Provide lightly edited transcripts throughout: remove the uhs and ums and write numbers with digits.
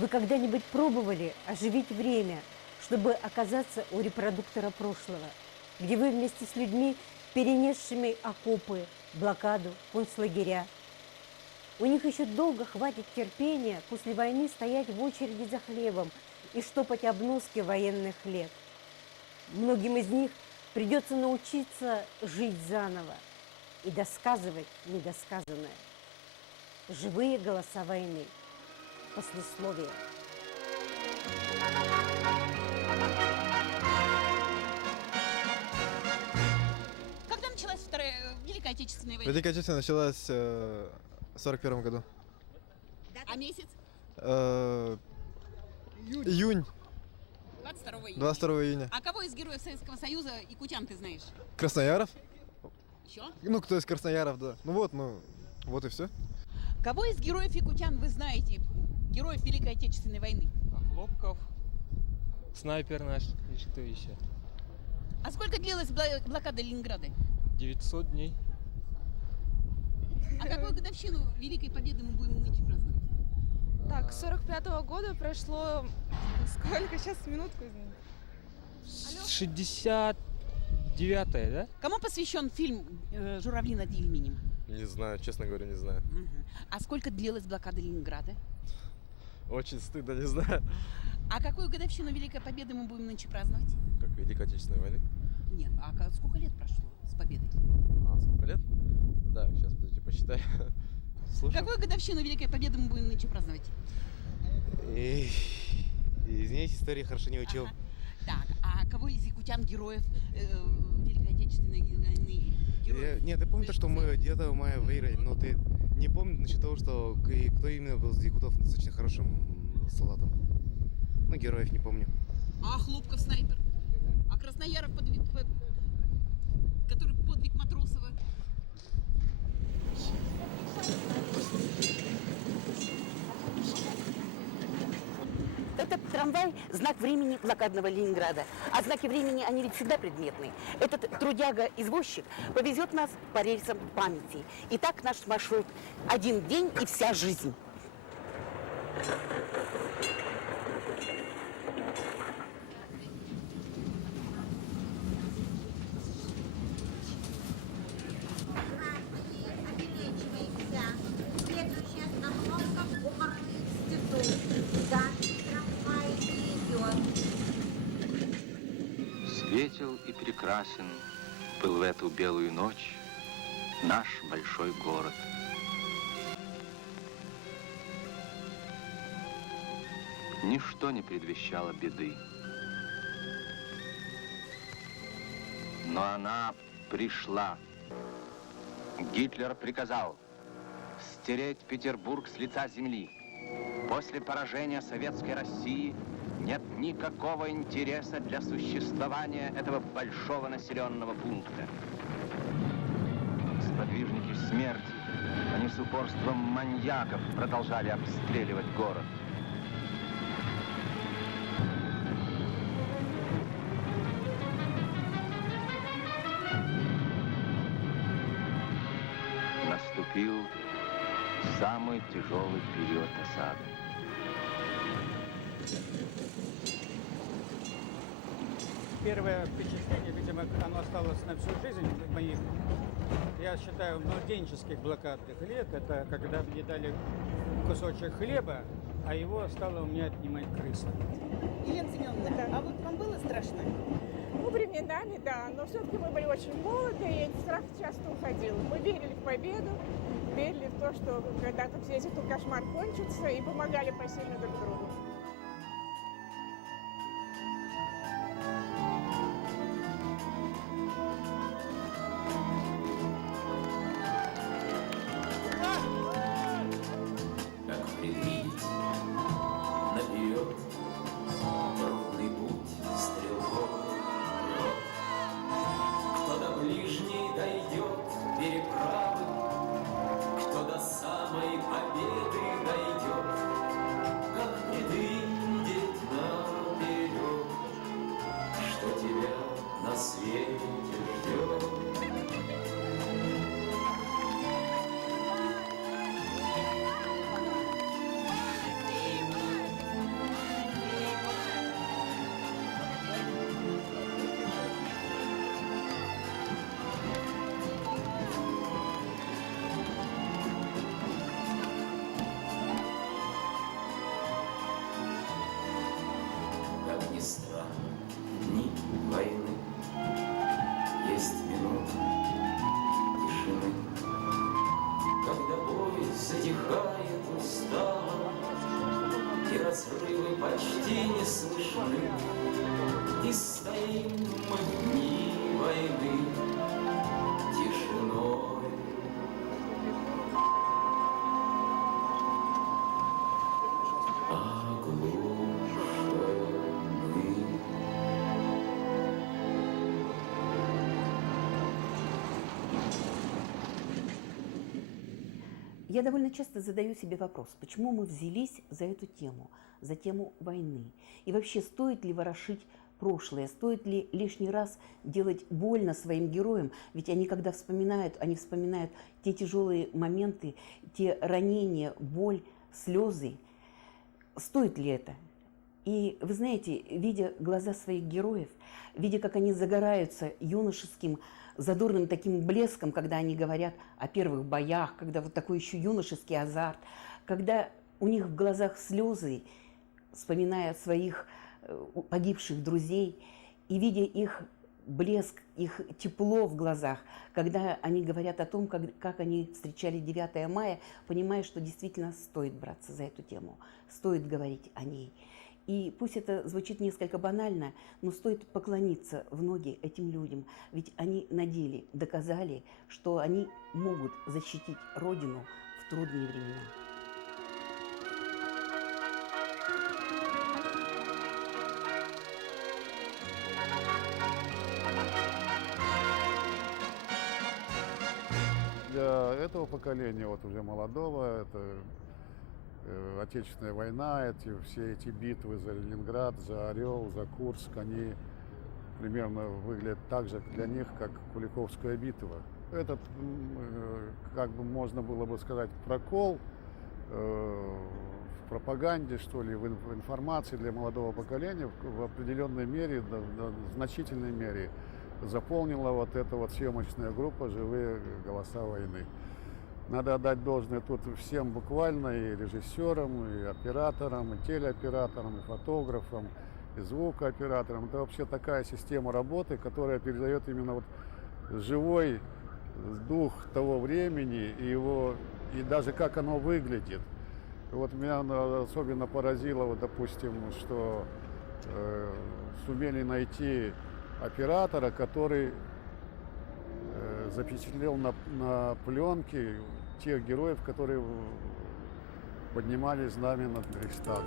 Вы когда-нибудь пробовали оживить время, чтобы оказаться у репродуктора прошлого, где вы вместе с людьми, перенесшими окопы, блокаду, концлагеря? У них еще долго хватит терпения после войны стоять в очереди за хлебом и штопать обноски военных лет. Многим из них придется научиться жить заново и досказывать недосказанное. Живые голоса войны. Послесловие. Когда началась Великая Отечественная война? Великая Отечественная началась в 1941 году. А месяц? Июнь. 22 июня. 22 июня. А кого из героев Советского Союза якутян ты знаешь? Краснояров. Еще? Ну, кто из Краснояров, да. Вот и все. Кого из героев якутян вы знаете? Героев Великой Отечественной войны? Хлопков, снайпер наш, и что еще? А сколько длилась блокада Ленинграда? 900 дней. А какую годовщину Великой Победы мы будем нынче праздновать? Так, с 45-го года прошло... Сколько? Сейчас, минутку, извините. 69-е, да? Кому посвящен фильм «Журавли над Ильменем»? Не знаю, честно говоря, не знаю. А сколько длилась блокада Ленинграда? Очень стыдно, не знаю. А какую годовщину Великой Победы мы будем нынче праздновать? Как Великой Отечественной войны. Нет, а сколько лет прошло с победой? Сколько лет? Так, сейчас, подождите, посчитаю. Слушай. Какую годовщину Великой Победы мы будем нынче праздновать? Извините, истории хорошо не учил. Ага. Так, а кого из якутян героев Великой Отечественной войны? Нет, я помню то, что мы 9 мая выиграли, но ты не помню насчет того, что кто именно был из якутов достаточно хорошим солдатом. Ну, героев не помню. А Хлопков снайпер? А Краснояров, который подвиг Матросова? Этот трамвай – знак времени блокадного Ленинграда. А знаки времени, они ведь всегда предметные. Этот трудяга-извозчик повезет нас по рельсам памяти. И так наш маршрут – один день и вся жизнь. Следующая остановка – Горный институт. Дальше трамвай не идет. Светел и прекрасен был в эту белую ночь наш большой город. Ничто не предвещало беды. Но она пришла. Гитлер приказал стереть Петербург с лица земли. После поражения Советской России нет никакого интереса для существования этого большого населенного пункта. Сподвижники смерти, они с упорством маньяков продолжали обстреливать город. Наступил самый тяжелый период осады. Первое впечатление, видимо, оно осталось на всю жизнь моих, я считаю, младенческих блокадных лет. Это когда мне дали кусочек хлеба, а его стала у меня отнимать крыса. Елена Семеновна, Да. а вот вам было страшно? Ну, временами, да, но все-таки мы были очень молоды, и этот страх часто уходил. Мы верили в победу, верили в то, что когда-то весь этот кошмар кончится, и помогали посильно друг другу. Как предвидеть наперед трудный путь стрелковый рот. Кто до ближней дойдет переправы, кто до самой победы дойдет, как предвидеть войны. Есть минута тишины, когда бой затихает устало, и разрывы почти не слышны, и стоим мы в дни войны тишиной. Я довольно часто задаю себе вопрос, почему мы взялись за эту тему, за тему войны. И вообще, стоит ли ворошить прошлое, стоит ли лишний раз делать больно своим героям, ведь они, когда вспоминают, они вспоминают те тяжелые моменты, те ранения, боль, слезы. Стоит ли это? И вы знаете, видя глаза своих героев, видя, как они загораются юношеским, задорным таким блеском, когда они говорят о первых боях, когда вот такой еще юношеский азарт, когда у них в глазах слезы, вспоминая своих погибших друзей, и видя их блеск, их тепло в глазах, когда они говорят о том, как они встречали 9 мая, понимая, что действительно стоит браться за эту тему, стоит говорить о ней. И пусть это звучит несколько банально, но стоит поклониться в ноги этим людям, ведь они на деле доказали, что они могут защитить Родину в трудные времена. Для этого поколения, вот уже молодого, это Отечественная война, все эти битвы за Ленинград, за Орел, за Курск, они примерно выглядят так же для них, как Куликовская битва. Этот, как бы можно было бы сказать, прокол в пропаганде, что ли, в информации для молодого поколения в определенной мере, в значительной мере заполнила вот эта вот съемочная группа «Живые голоса войны». Надо отдать должное тут всем буквально, и режиссерам, и операторам, и телеоператорам, и фотографам, и звукооператорам. Это вообще такая система работы, которая передает именно вот живой дух того времени и даже как оно выглядит. Вот меня особенно поразило, вот, допустим, что сумели найти оператора, который запечатлел на пленке тех героев, которые поднимали знамя над Рейхстагом.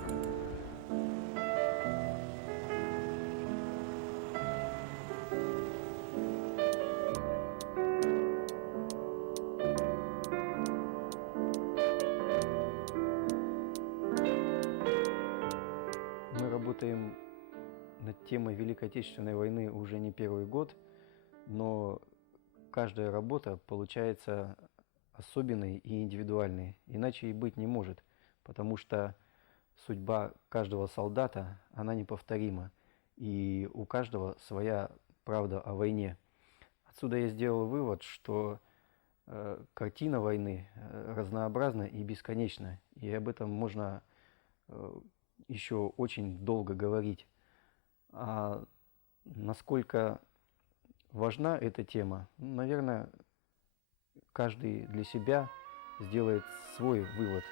Мы работаем над темой Великой Отечественной войны уже не первый год, но каждая работа получается особенной и индивидуальной, иначе и быть не может, потому что судьба каждого солдата, она неповторима, и у каждого своя правда о войне. Отсюда я сделал вывод, что картина войны разнообразна и бесконечна, и об этом можно еще очень долго говорить. А насколько важна эта тема, наверное, каждый для себя сделает свой вывод.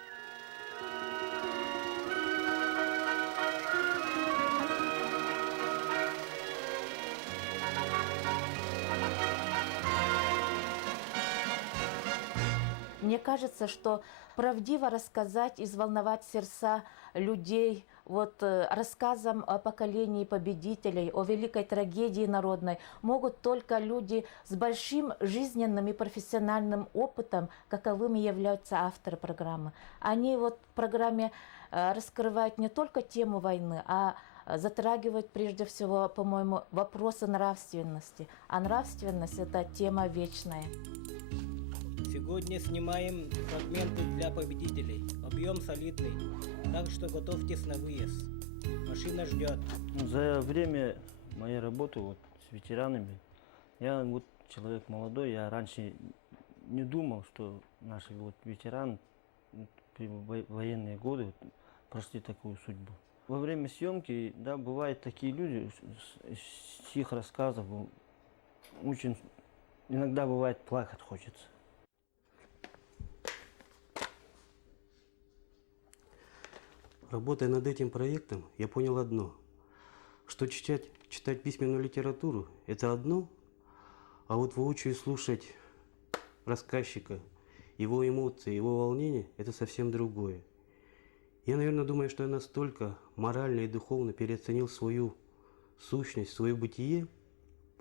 Мне кажется, что правдиво рассказать и взволновать сердца людей вот рассказом о поколении победителей, о великой трагедии народной могут только люди с большим жизненным и профессиональным опытом, каковыми являются авторы программы. Они вот в программе раскрывают не только тему войны, а затрагивают прежде всего, по-моему, вопросы нравственности. А нравственность – это тема вечная. Сегодня снимаем фрагменты для победителей. Объем солидный, так что готовьтесь на выезд. Машина ждет. За время моей работы вот с ветеранами, я вот человек молодой, я раньше не думал, что наши вот ветераны в военные годы прошли такую судьбу. Во время съемки, да, бывают такие люди, с их рассказов очень иногда бывает плакать хочется. Работая над этим проектом, я понял одно, что читать письменную литературу – это одно, а вот воочию слушать рассказчика, его эмоции, его волнения – это совсем другое. Я, наверное, думаю, что я настолько морально и духовно переоценил свою сущность, свое бытие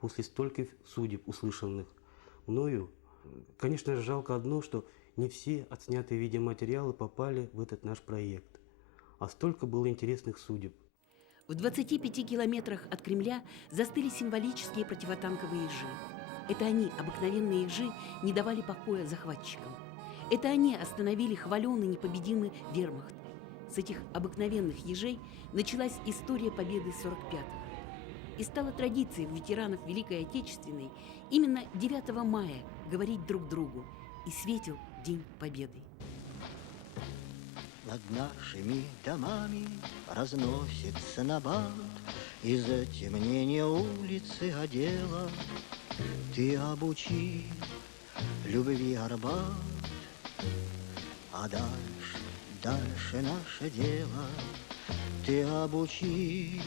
после стольких судеб, услышанных мною. Конечно же, жалко одно, что не все отснятые видеоматериалы попали в этот наш проект. А столько было интересных судеб. В 25 километрах от Кремля застыли символические противотанковые ежи. Это они, обыкновенные ежи, не давали покоя захватчикам. Это они остановили хваленый непобедимый вермахт. С этих обыкновенных ежей началась история победы 45-го. И стала традицией у ветеранов Великой Отечественной именно 9 мая говорить друг другу. И светил День Победы. Над нашими домами разносится набат, и затемнение улицы одела. Ты обучи любви Арбат, а дальше наше дело. Ты обучи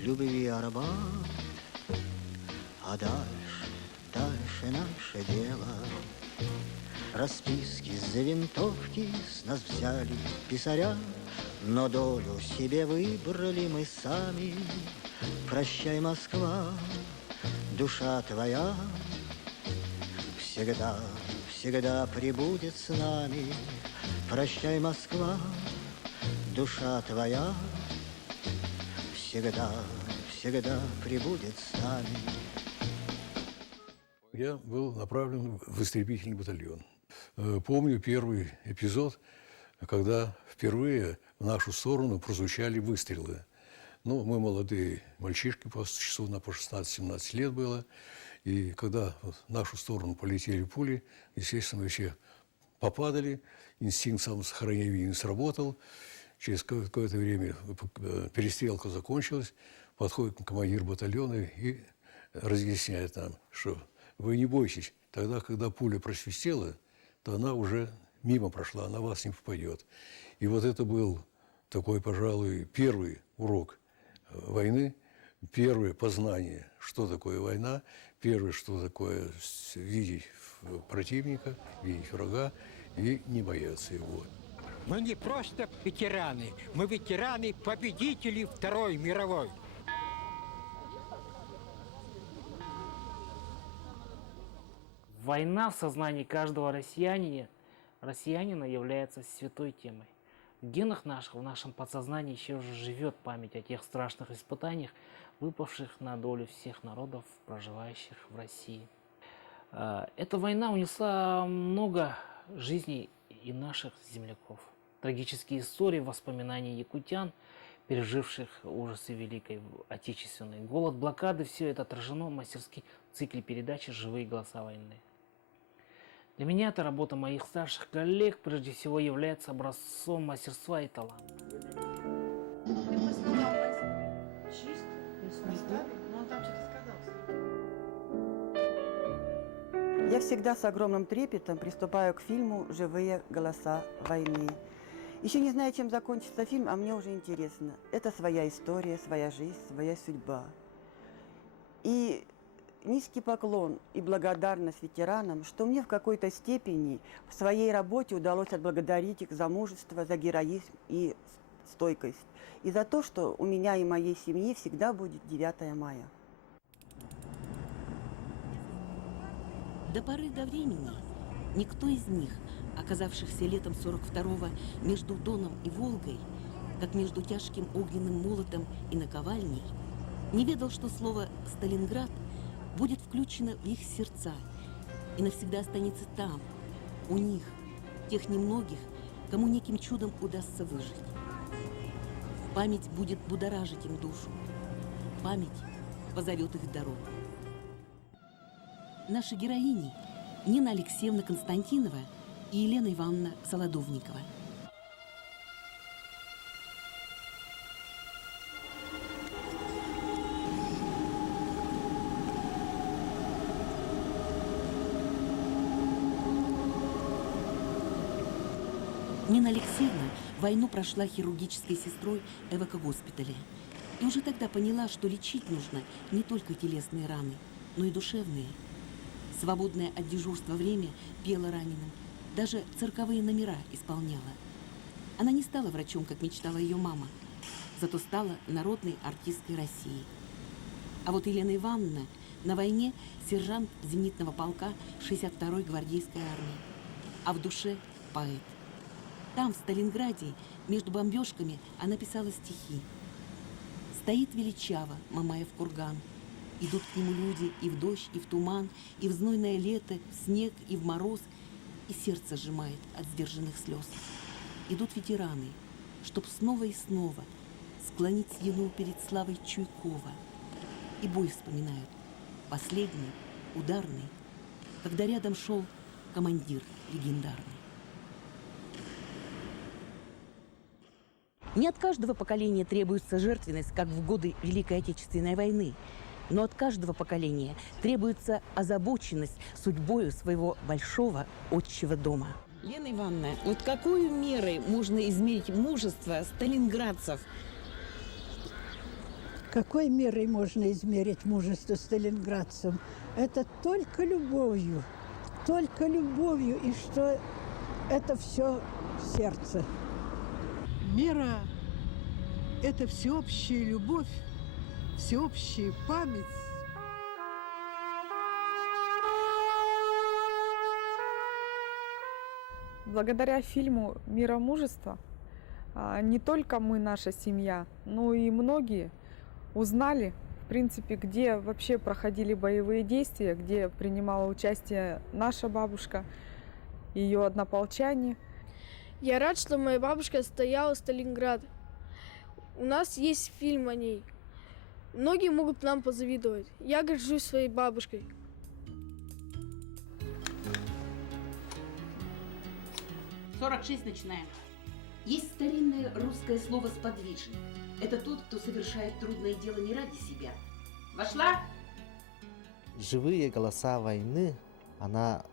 любви Арбат, а дальше наше дело. Расписки за винтовки с нас взяли писаря, но долю себе выбрали мы сами. Прощай, Москва, душа твоя всегда, всегда пребудет с нами. Прощай, Москва, душа твоя всегда, всегда пребудет с нами. Я был направлен в истребительный батальон. Помню первый эпизод, когда впервые в нашу сторону прозвучали выстрелы. Ну, мы молодые мальчишки, по часу на по 16-17 лет было. И когда в нашу сторону полетели пули, естественно, мы все попадали. Инстинкт самосохранения не сработал. Через какое-то время перестрелка закончилась. Подходит командир батальона и разъясняет нам, что вы не бойтесь, тогда, когда пуля просвистела, то она уже мимо прошла, она в вас не попадет. И вот это был такой, пожалуй, первый урок войны, первое познание, что такое война, первое, что такое видеть противника, видеть врага и не бояться его. Мы не просто ветераны, мы ветераны-победители Второй мировой. Война в сознании каждого россиянина является святой темой. В генах наших, в нашем подсознании еще живет память о тех страшных испытаниях, выпавших на долю всех народов, проживающих в России. Эта война унесла много жизней и наших земляков. Трагические истории, воспоминания якутян, переживших ужасы Великой Отечественной. Голод, блокады – все это отражено мастерски в цикле передачи «Живые голоса войны». Для меня эта работа моих старших коллег прежде всего является образцом мастерства и таланта. Я всегда с огромным трепетом приступаю к фильму «Живые голоса войны». Еще не знаю, чем закончится фильм, а мне уже интересно. Это своя история, своя жизнь, своя судьба. И низкий поклон и благодарность ветеранам, что мне в какой-то степени в своей работе удалось отблагодарить их за мужество, за героизм и стойкость. И за то, что у меня и моей семьи всегда будет 9 мая. До поры до времени никто из них, оказавшихся летом 42-го между Доном и Волгой, как между тяжким огненным молотом и наковальней, не ведал, что слово «Сталинград» будет включено в их сердца и навсегда останется там, у них, тех немногих, кому неким чудом удастся выжить. Память будет будоражить им душу. Память позовет их дорогу. Наши героини Нина Алексеевна Константинова и Елена Ивановна Солодовникова. Нина Алексеевна войну прошла хирургической сестрой эвакогоспиталя. И уже тогда поняла, что лечить нужно не только телесные раны, но и душевные. Свободное от дежурства время пела раненым, даже цирковые номера исполняла. Она не стала врачом, как мечтала ее мама, зато стала народной артисткой России. А вот Елена Ивановна на войне сержант зенитного полка 62-й гвардейской армии, а в душе поэт. Там, в Сталинграде, между бомбежками, она писала стихи. Стоит величаво Мамаев курган. Идут к нему люди и в дождь, и в туман, и в знойное лето, в снег, и в мороз, и сердце сжимает от сдержанных слез. Идут ветераны, чтоб снова и снова склонить ему перед славой Чуйкова. И бой вспоминают, последний, ударный, когда рядом шел командир легендарный. Не от каждого поколения требуется жертвенность, как в годы Великой Отечественной войны, но от каждого поколения требуется озабоченность судьбою своего большого отчего дома. Лена Ивановна, вот какой мерой можно измерить мужество сталинградцев? Какой мерой можно измерить мужество сталинградцев? Это только любовью, и что это все в сердце. Мера – это всеобщая любовь, всеобщая память. Благодаря фильму «Мера мужества» не только мы, наша семья, но и многие узнали, в принципе, где вообще проходили боевые действия, где принимала участие наша бабушка, ее однополчане. Я рад, что моя бабушка стояла в Сталинграде. У нас есть фильм о ней. Многие могут нам позавидовать. Я горжусь своей бабушкой. Начинаем. Есть старинное русское слово «сподвижник». Это тот, кто совершает трудное дело не ради себя. Вошла? Живые голоса войны, она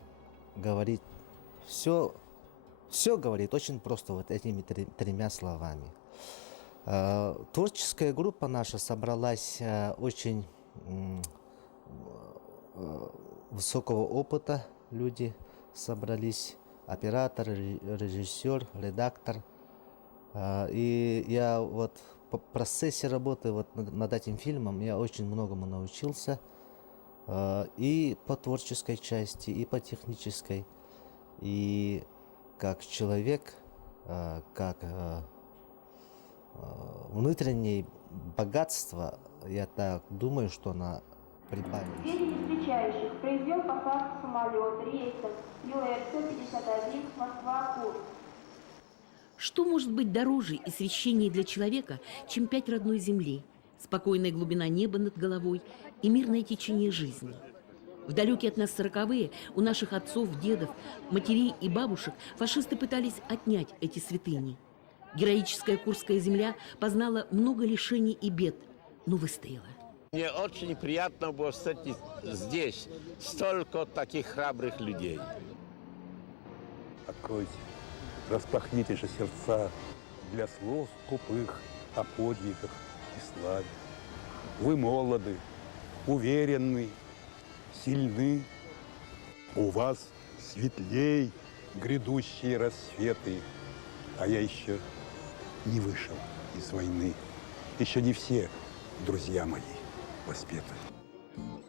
говорит все говорит очень просто вот этими тремя словами. Творческая группа наша собралась очень высокого опыта, люди собрались, оператор, режиссер, редактор. И я вот по процессе работы вот над этим фильмом я очень многому научился. И по творческой части, и по технической. И как человек, как внутреннее богатство, я так думаю, что она прибавилась. Сведения встречающих произвел посадку самолета рейсом ЮР-151 Москва-Курск. Что может быть дороже и священнее для человека, чем 5 родной земли, спокойная глубина неба над головой и мирное течение жизни? В далекие от нас 40-е у наших отцов, дедов, матерей и бабушек фашисты пытались отнять эти святыни. Героическая Курская земля познала много лишений и бед, но выстояла. Мне очень приятно было встретить здесь столько таких храбрых людей. Откройте, распахните же сердца для слов скупых о подвигах и славе. Вы молоды, уверенны, сильны. У вас светлей грядущие рассветы, а я еще не вышел из войны. Еще не все, друзья мои, воспеты.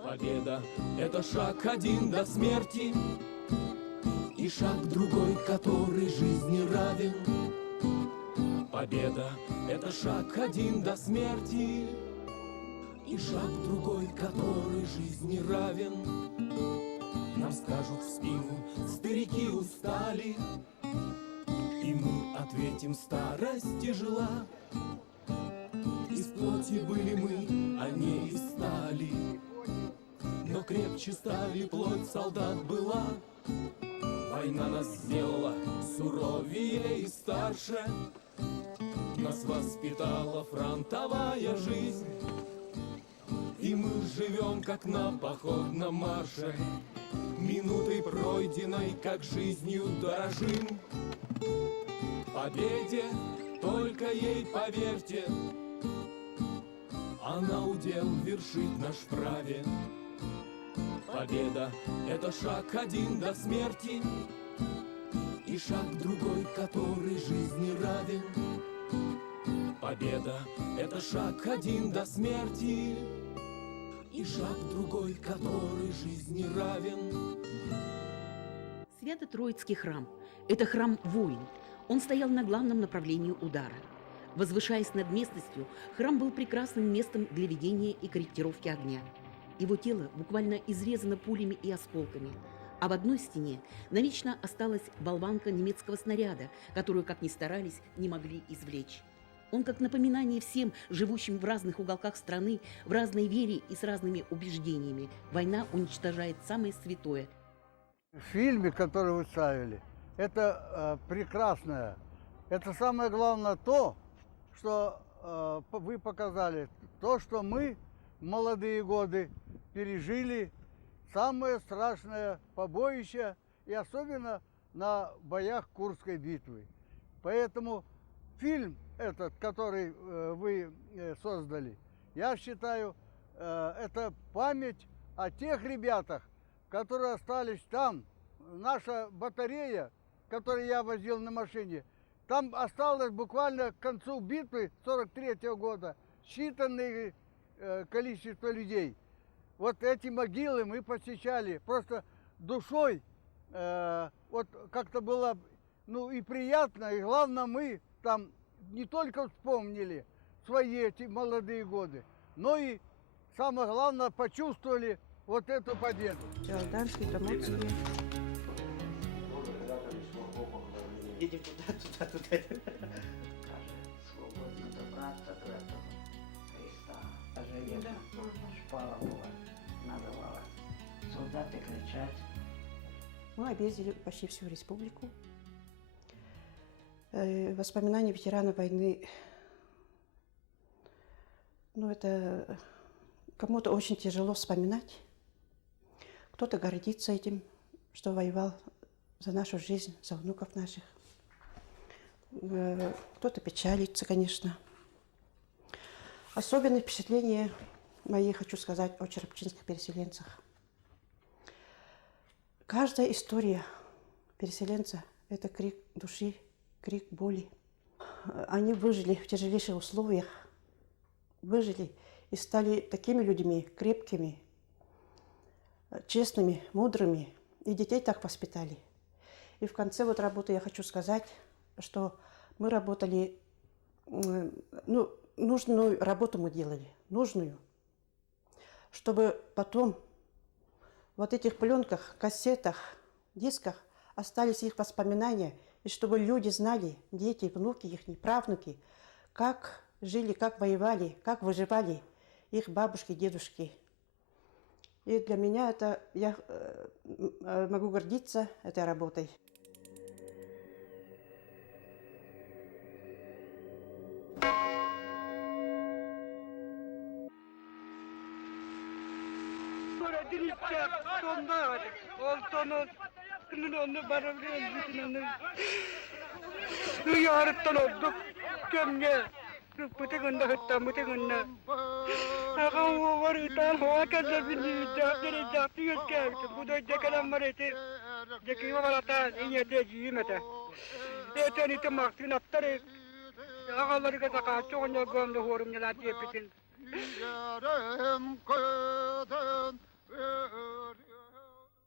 Победа — это шаг один до смерти, и шаг другой, который жизни равен. Победа — это шаг один до смерти, и шаг другой, который жизни равен. Нам скажут в спину: старики устали, и мы ответим: старость тяжела. Из плоти были мы, а не из стали, но крепче стали плоть солдат была. Война нас сделала суровее и старше, нас воспитала фронтовая жизнь, и мы живем, как на походном марше, минутой пройденной, как жизнью дорожим. победе, только ей поверьте, она удел вершит наш вправе. Победа — это шаг один до смерти, и шаг другой, который жизни равен. Победа — это шаг один до смерти, и шаг другой, который жизни равен. Свято-Троицкий храм – это храм воин. Он стоял на главном направлении удара. Возвышаясь над местностью, храм был прекрасным местом для ведения и корректировки огня. Его тело буквально изрезано пулями и осколками, а в одной стене навечно осталась болванка немецкого снаряда, которую, как ни старались, не могли извлечь. Он как напоминание всем, живущим в разных уголках страны, в разной вере и с разными убеждениями. Война уничтожает самое святое. В фильме, который вы ставили, это прекрасное. Это самое главное то, что вы показали, то, что мы в молодые годы пережили самое страшное побоище, и особенно на боях Курской битвы. Поэтому фильм этот, который вы создали, я считаю, это память о тех ребятах, которые остались там. Наша батарея, которую я возил на машине, там осталось буквально к концу битвы 43-го года считанное количество людей. Вот эти могилы мы посещали просто душой. Вот как-то было, ну, и приятно, и главное, мы там не только вспомнили свои эти молодые годы, но и, самое главное, почувствовали вот эту победу. Чалданский, Томутский. Едем туда. Свободно добраться до этого Христа. А железо шпала была, называлась. Солдаты кричать. Мы объездили почти всю республику. Воспоминания ветеранов войны, ну, это кому-то очень тяжело вспоминать. Кто-то гордится этим, что воевал за нашу жизнь, за внуков наших. Кто-то печалится, конечно. Особенное впечатление мои, хочу сказать, о черепчинских переселенцах. Каждая история переселенца – это крик души, крик боли. Они выжили в тяжелейших условиях, выжили и стали такими людьми, крепкими, честными, мудрыми. И детей так воспитали. И в конце вот работы я хочу сказать, что мы работали, ну, нужную работу мы делали, нужную, чтобы потом в вот этих пленках, кассетах, дисках остались их воспоминания, и чтобы люди знали, дети, внуки, их правнуки, как жили, как воевали, как выживали их бабушки, дедушки. И для меня это, я могу гордиться этой работой.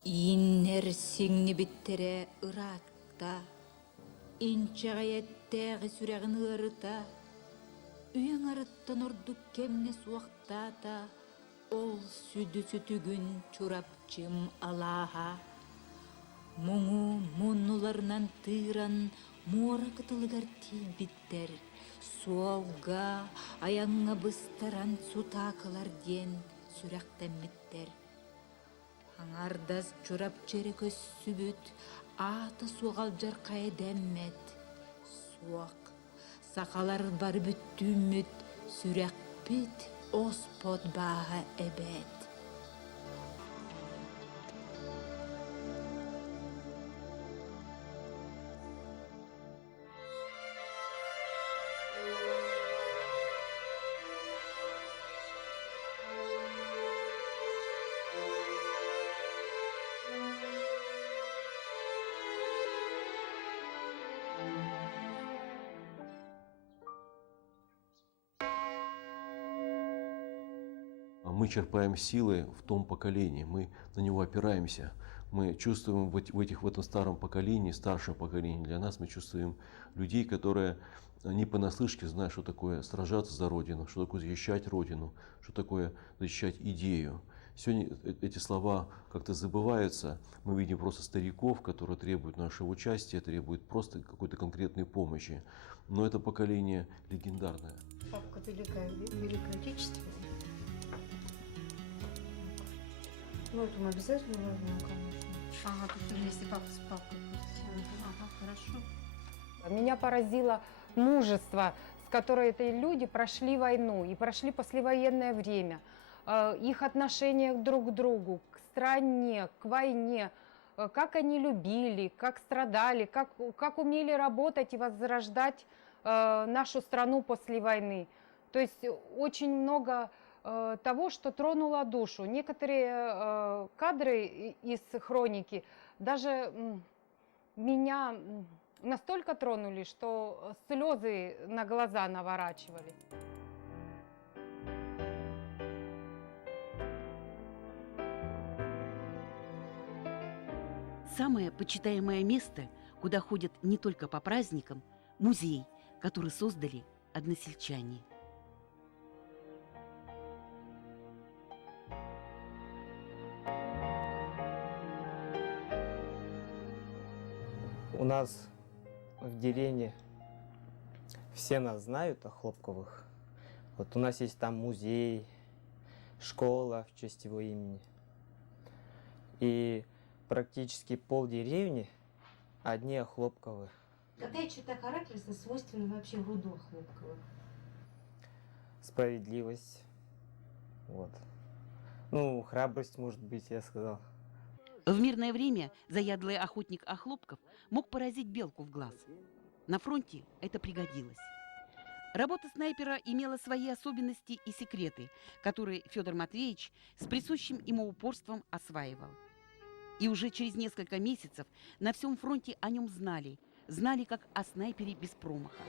Иннер сиңни биттере ыратта, инчағайеттәғі сүрәғін ырыта, үйен арыттан ордук кемне суақтата, ол сүді сүтігін чурапчым алаға. Мұңу мұннуларынан тыран, мора кытылыгар тейбіттер, суалға, аяңға быстаран сутақылар ден сүрәқтәмміттер. Аңардас чурап чері көссүбүт, аты суғал жарқай дәммет. Суақ, сақалар бар бүттүммүт, сүрәк бит, оспот баға әбет. мы черпаем силы в том поколении, мы на него опираемся. Мы чувствуем в этом старом поколении, старшем поколении для нас, мы чувствуем людей, которые не понаслышке знают, что такое сражаться за Родину, что такое защищать Родину, что такое защищать идею. Сегодня эти слова как-то забываются. Мы видим просто стариков, которые требуют нашего участия, требуют просто какой-то конкретной помощи. Но это поколение легендарное. Папка Великая Отечественная. Ну, это мы обязательно возьмем, конечно. Ага, тут вместе папа с папкой. Ага, хорошо. Меня поразило мужество, с которой эти люди прошли войну и прошли послевоенное время. Их отношение друг к другу, к стране, к войне, как они любили, как страдали, как умели работать и возрождать нашу страну после войны. То есть очень много того, что тронуло душу. Некоторые кадры из хроники даже меня настолько тронули, что слезы на глаза наворачивались. Самое почитаемое место, куда ходят не только по праздникам, музей, который создали односельчане. У нас в деревне все нас знают о Хлопковых. Вот у нас есть там музей, школа в честь его имени. И практически полдеревни одни Хлопковы. Какая черта характера свойственна вообще роду Хлопковых? Справедливость. Вот. Ну, храбрость, может быть, я сказал. В мирное время заядлый охотник Охлопков мог поразить белку в глаз. На фронте это пригодилось. Работа снайпера имела свои особенности и секреты, которые Федор Матвеевич с присущим ему упорством осваивал. И уже через несколько месяцев на всем фронте о нем знали как о снайпере без промаха.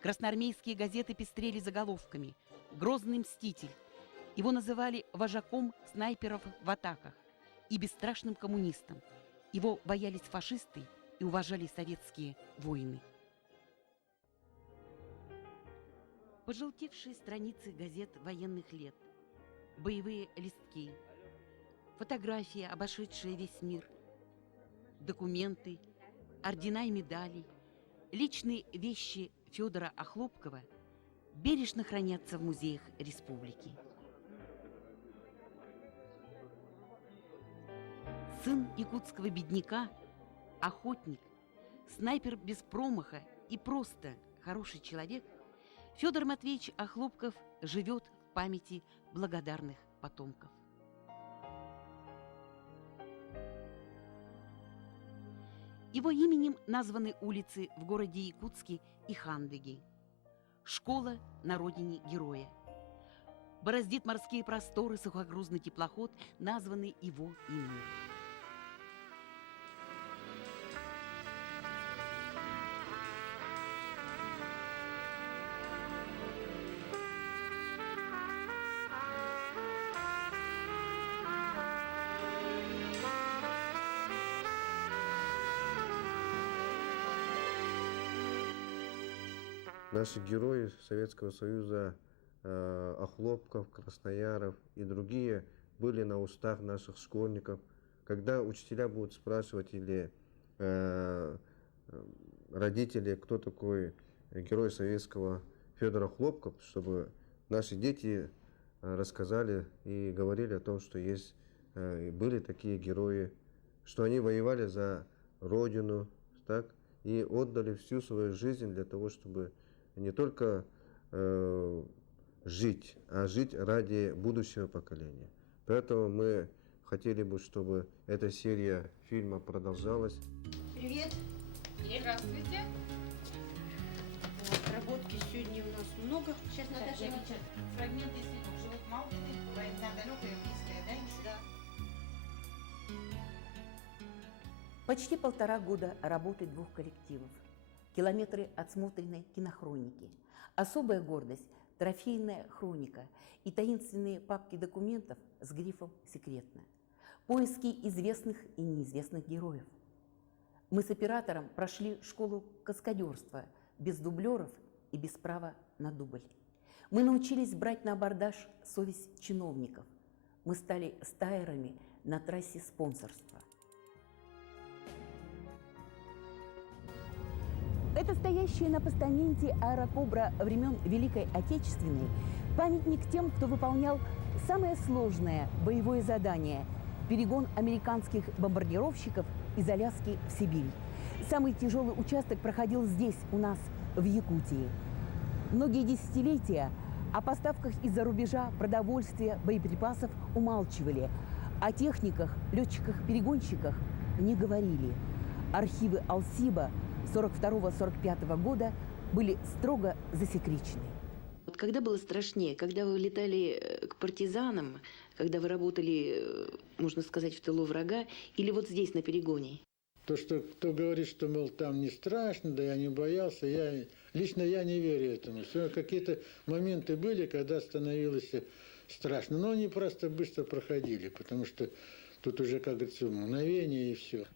Красноармейские газеты пестрели заголовками «Грозный мститель». Его называли вожаком снайперов в атаках и бесстрашным коммунистом. Его боялись фашисты и уважали советские воины. Пожелтевшие страницы газет военных лет, боевые листки, фотографии, обошедшие весь мир, документы, ордена и медали, личные вещи Федора Охлопкова бережно хранятся в музеях республики. Сын якутского бедняка, охотник, снайпер без промаха и просто хороший человек, Федор Матвеевич Охлопков живет в памяти благодарных потомков. Его именем названы улицы в городе Якутске и Хандыге. Школа на родине героя. Бороздит морские просторы сухогрузный теплоход, названный его именем. Наши герои Советского Союза, Охлопков, Краснояров и другие, были на устах наших школьников. Когда учителя будут спрашивать или родители, кто такой герой советского Федор Охлопков, чтобы наши дети рассказали и говорили о том, что есть, были такие герои, что они воевали за Родину, так, и отдали всю свою жизнь для того, чтобы не только жить, а жить ради будущего поколения. Поэтому мы хотели бы, чтобы эта серия фильма продолжалась. Привет. Здравствуйте. Отработки сегодня у нас много. Сейчас Наташа фрагменты из фильмов «Живут Малкины», «Война далекая, близкая», да? Почти 1,5 года работы 2 коллективов. Километры отсмотренной кинохроники. Особая гордость трофейная хроника и таинственные папки документов с грифом «Секретно». Поиски известных и неизвестных героев. Мы с оператором прошли школу каскадерства без дублеров и без права на дубль. Мы научились брать на абордаж совесть чиновников. Мы стали стайерами на трассе спонсорства. Это стоящая на постаменте аэрокобра времен Великой Отечественной памятник тем, кто выполнял самое сложное боевое задание – перегон американских бомбардировщиков из Аляски в Сибирь. Самый тяжелый участок проходил здесь, у нас, в Якутии. Многие десятилетия о поставках из-за рубежа продовольствия, боеприпасов умалчивали. О техниках, летчиках-перегонщиках не говорили. Архивы Алсиба 1942-1945 года были строго засекречены. Вот когда было страшнее, когда вы летали к партизанам, когда вы работали, можно сказать, в тылу врага, или вот здесь, на перегоне? То, что кто говорит, что, мол, там не страшно, да я не боялся, лично я не верю этому. Все, какие-то моменты были, когда становилось страшно, но они просто быстро проходили, потому что тут уже, как говорится, мгновение и все.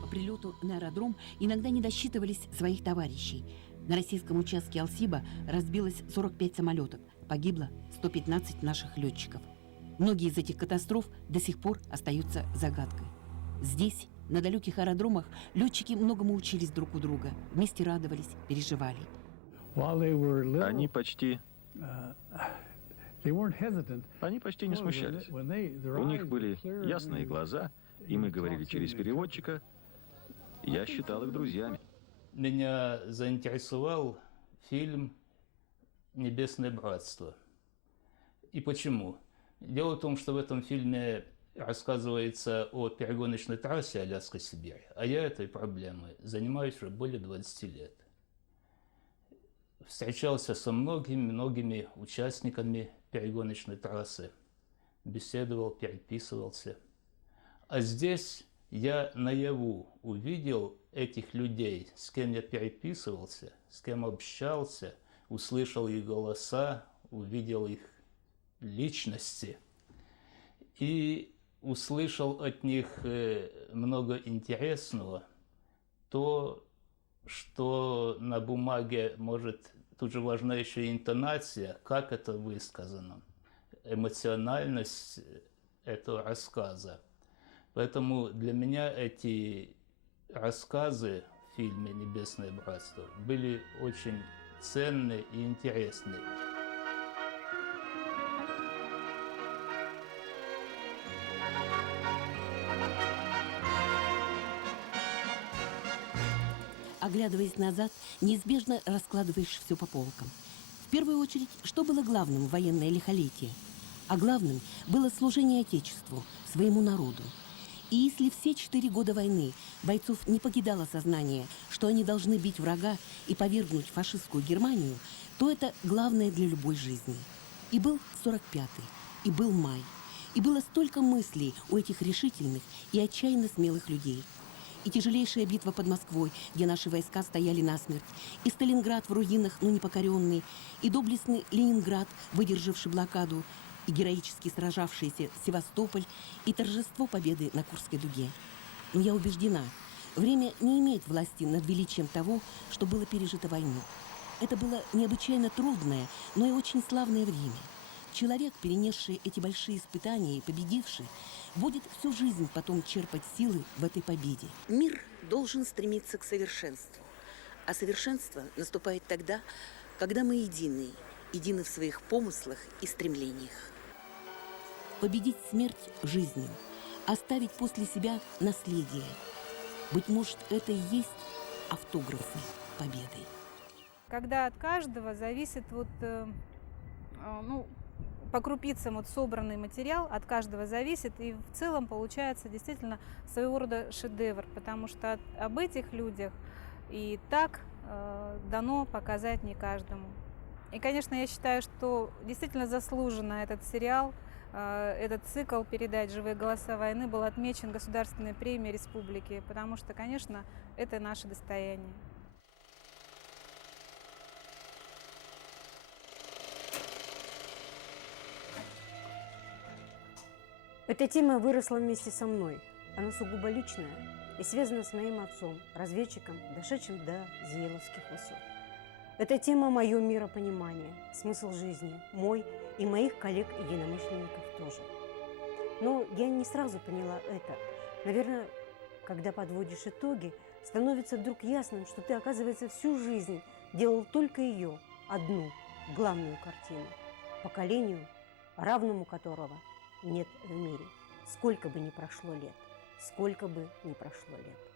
По прилету на аэродром иногда не досчитывались своих товарищей. На российском участке Алсиба разбилось 45 самолетов, погибло 115 наших летчиков. Многие из этих катастроф до сих пор остаются загадкой. Здесь, на далеких аэродромах, летчики многому учились друг у друга, вместе радовались, переживали. Они почти не смущались. У них были ясные глаза, и мы говорили через переводчика. Я считал их друзьями. Меня заинтересовал фильм «Небесное братство». И почему? Дело в том, что в этом фильме рассказывается о перегоночной трассе Аляска-Сибирь, а я этой проблемой занимаюсь уже более 20 лет. Встречался со многими участниками перегоночной трассы, беседовал, переписывался. А здесь я наяву увидел этих людей, с кем я переписывался, с кем общался, услышал их голоса, увидел их личности и услышал от них много интересного. То, что на бумаге, может, тут же важна еще и интонация, как это высказано, эмоциональность этого рассказа. Поэтому для меня эти рассказы в фильме «Небесное братство» были очень ценны и интересны. Оглядываясь назад, неизбежно раскладываешь все по полкам. В первую очередь, что было главным в военное лихолетие? А главным было служение Отечеству, своему народу. И если все 4 года войны бойцов не покидало сознание, что они должны бить врага и повергнуть фашистскую Германию, то это главное для любой жизни. И был 45-й, и был май, и было столько мыслей у этих решительных и отчаянно смелых людей. И тяжелейшая битва под Москвой, где наши войска стояли насмерть, и Сталинград в руинах, но не покоренный, и доблестный Ленинград, выдержавший блокаду, и героически сражавшийся Севастополь, и торжество победы на Курской дуге. Но я убеждена, время не имеет власти над величием того, что было пережито войной. Это было необычайно трудное, но и очень славное время. Человек, перенесший эти большие испытания и победивший, будет всю жизнь потом черпать силы в этой победе. Мир должен стремиться к совершенству. А совершенство наступает тогда, когда мы едины в своих помыслах и стремлениях. победить смерть жизнью, оставить после себя наследие. Быть может, это и есть автографы победы. Когда от каждого зависит по крупицам собранный материал, от каждого зависит, и в целом получается действительно своего рода шедевр, потому что об этих людях и так дано показать не каждому. И, конечно, я считаю, что действительно заслуженно этот сериал, этот цикл передач «Живые голоса войны» был отмечен Государственной премией республики, потому что, конечно, это наше достояние. Эта тема выросла вместе со мной. Она сугубо личная и связана с моим отцом, разведчиком, дошедшим до Зиеловских высот. Эта тема – мое миропонимание, смысл жизни, мой и моих коллег-единомышленников тоже. Но я не сразу поняла это. Наверное, когда подводишь итоги, становится вдруг ясным, что ты, оказывается, всю жизнь делал только ее, одну, главную картину, поколению, равному которого нет в мире, сколько бы ни прошло лет, сколько бы ни прошло лет.